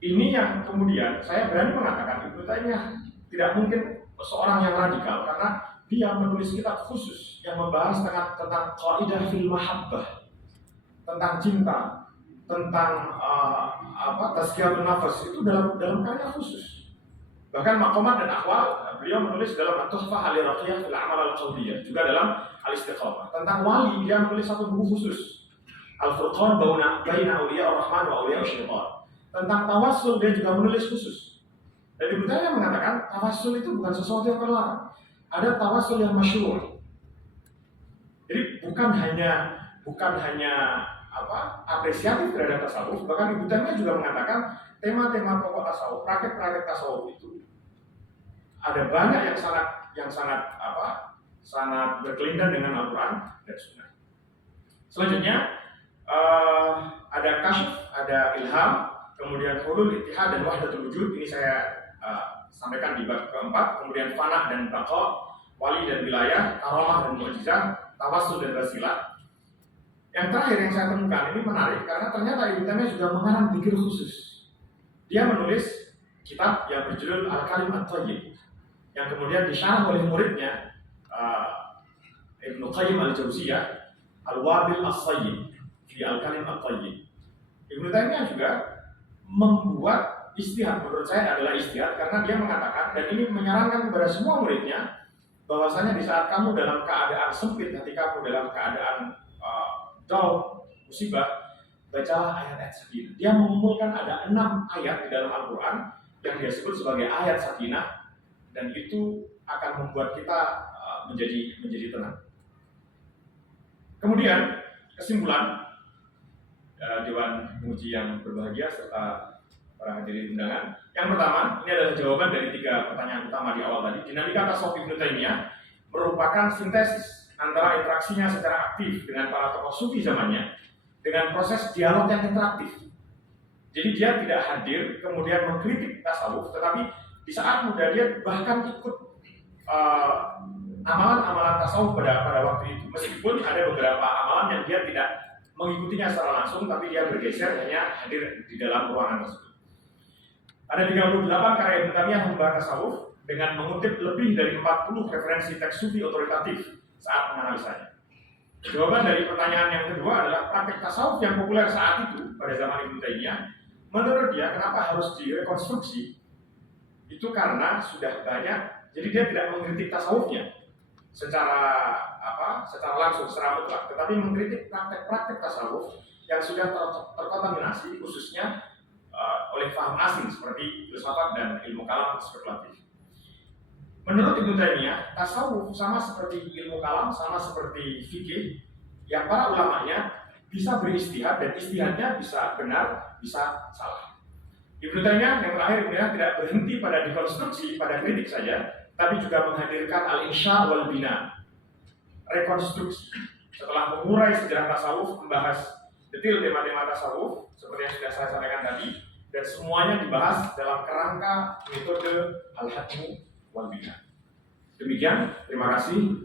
Ini yang kemudian saya berani mengatakan Ibnu Taimiyah tidak mungkin seorang yang radikal karena dia menulis kitab khusus yang membahas tentang qaidah fil mahabbah, tentang cinta, tentang tazkiyatun nafas itu dalam karya khusus. Bahkan maqamat dan akhwal beliau menulis dalam At-Tuhfah al-Iraqiyah fil A'mal al-Qalbiyah, juga dalam Al-Istiqamah. Tentang wali dia menulis satu buku khusus, Al-Furqan baina awliya ar-Rahman wa awliya asy-Syaitan. Tentang tawassul dia juga menulis khusus. Dan Ibnu Taimiyah mengatakan tawassul itu bukan sesuatu yang terlarang. Ada tawassul yang masyru'. Jadi bukan hanya apresiatif terhadap tasawuf, bahkan Ibnu Taimiyah juga mengatakan tema-tema pokok tasawuf, praktek-praktek tasawuf itu ada banyak yang sangat berkelindan dengan Al-Quran dan Sunnah. Selanjutnya ada kasyf, ada ilham, kemudian hulul, ittihad dan wahdatul wujud. Ini saya sampaikan di bab keempat. Kemudian fana dan baqa, wali dan wilayah, karamah dan mukjizat, tawassul dan wasilah. Yang terakhir yang saya temukan ini menarik karena ternyata Ibnu Taimiyah juga mengarang dzikir khusus. Dia menulis kitab yang berjudul Al-Kalim At-Thayyib yang kemudian disyarah oleh muridnya Ibnu Qayyim Al-Jauziyah, Al-Wabil As-Sayyib fi Al-Kalim At-Thayyib. Ibnu Taimiyah juga membuat ijtihad, menurut saya adalah ijtihad karena dia mengatakan dan ini menyarankan kepada semua muridnya bahwasanya di saat kamu dalam keadaan sempit, hati kamu dalam keadaan down, musibah, bacalah ayat-ayat sakinah. Dia mengumpulkan ada 6 ayat di dalam Al-Quran yang dia sebut sebagai ayat sakinah, dan itu akan membuat kita menjadi tenang. Kemudian kesimpulan Dewan Penguji yang berbahagia serta para hadirin undangan. Yang pertama, ini adalah jawaban dari 3 pertanyaan utama di awal tadi. Dinamika tasawuf Ibnu Taimiyah merupakan sintesis antara interaksinya secara aktif dengan para tokoh sufi zamannya dengan proses dialog yang interaktif. Jadi dia tidak hadir kemudian mengkritik tasawuf, tetapi di saat muda dia bahkan ikut amalan-amalan tasawuf pada waktu itu. Meskipun ada beberapa amalan yang dia tidak mengikutinya secara langsung, tapi dia bergeser hanya hadir di dalam ruangan tersebut. Ada 38 karya Ibnu Taimiyah membahas tasawuf dengan mengutip lebih dari 40 referensi teks sufi otoritatif saat menganalisanya. Jawaban dari pertanyaan yang kedua adalah praktek tasawuf yang populer saat itu pada zaman Ibnu Taimiyah, menurut dia kenapa harus direkonstruksi? Itu karena sudah banyak, jadi dia tidak mengkritik tasawufnya secara langsung, secara mutlak, tetapi mengkritik praktek-praktek tasawuf yang sudah terkontaminasi khususnya oleh paham asing seperti filsafat dan ilmu kalam spekulatif. Menurut Ibnu Taimiyah, tasawuf sama seperti ilmu kalam, sama seperti fikih, yang para ulamanya bisa beristihad dan istihadnya bisa benar, bisa salah. Ibnu Taimiyah yang terakhir tidak berhenti pada dekonstruksi, pada kritik saja, tapi juga menghadirkan al-insya wal bina, rekonstruksi. Setelah mengurai sejarah tasawuf, membahas detail tema-tema tasawuf seperti yang sudah saya sampaikan tadi, dan semuanya dibahas dalam kerangka metode al-hadmu wal bina. Demikian, terima kasih.